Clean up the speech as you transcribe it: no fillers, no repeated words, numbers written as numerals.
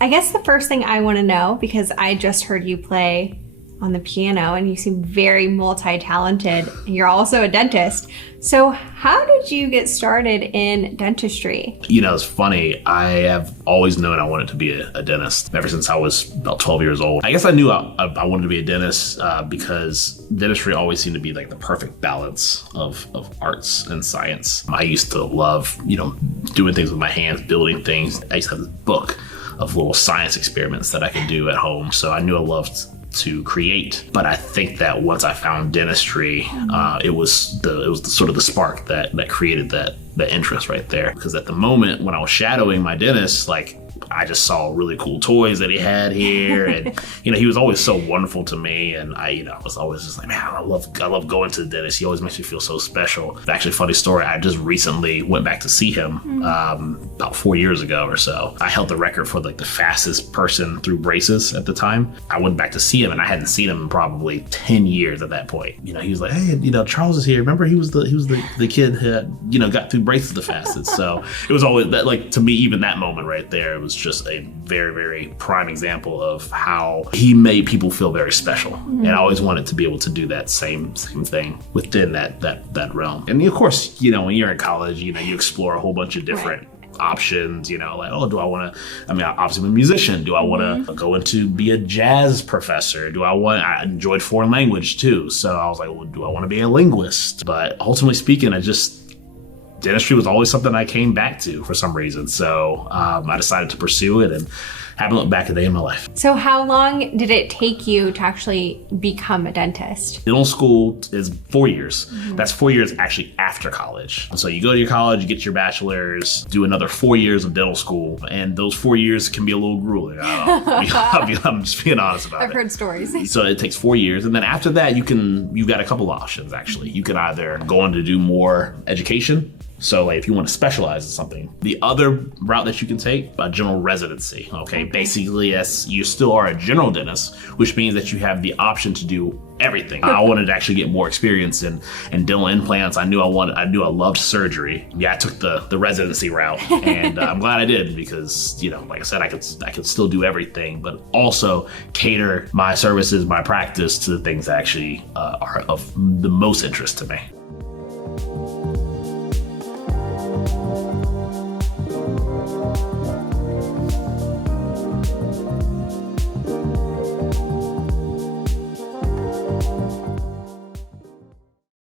I guess the first thing I want to know, because I just heard you play on the piano and you seem very multi-talented. You're also a dentist. So how did you get started in dentistry? It's funny. I have always known I wanted to be a dentist ever since I was about 12 years old. I guess I knew I wanted to be a dentist because dentistry always seemed to be like the perfect balance of arts and science. I used to love, doing things with my hands, building things. I used to have this book of little science experiments that I could do at home. So I knew I loved to create, but I think that once I found dentistry, it was the sort of the spark that created that interest right there. Because at the moment when I was shadowing my dentist, I just saw really cool toys that he had here, and he was always so wonderful to me, and I was always just like, man, I love going to the dentist. He always makes me feel so special. Actually, funny story, I just recently went back to see him about 4 years ago or so. I held the record for the fastest person through braces at the time. I went back to see him, and I hadn't seen him in probably 10 years at that point. He was like, hey, Charles is here. Remember, he was the kid who got through braces the fastest. So it was always that, to me, even that moment right there, it was just a very, very prime example of how he made people feel very special. And I always wanted to be able to do that same thing within that realm. And of course, when you're in college, you explore a whole bunch of different options, do I want to, obviously I'm a musician. Do I want to go into be a jazz professor? I enjoyed foreign language too. So I was like, well, do I want to be a linguist? But ultimately speaking, dentistry was always something I came back to for some reason. So I decided to pursue it and haven't looked back a day in my life. So how long did it take you to actually become a dentist? Dental school is 4 years. That's 4 years actually after college. So you go to your college, you get your bachelor's, do another 4 years of dental school, and those 4 years can be a little grueling. I'm just being honest about it. I've heard stories. So it takes 4 years, and then after that, you've got a couple options actually. You can either go on to do more education. So if you want to specialize in something, the other route that you can take, a general residency, okay? Basically, yes, you still are a general dentist, which means that you have the option to do everything. I wanted to actually get more experience in dental implants. I knew I loved surgery. Yeah, I took the residency route, and I'm glad I did because, like I said, I could still do everything, but also cater my services, my practice to the things that actually are of the most interest to me.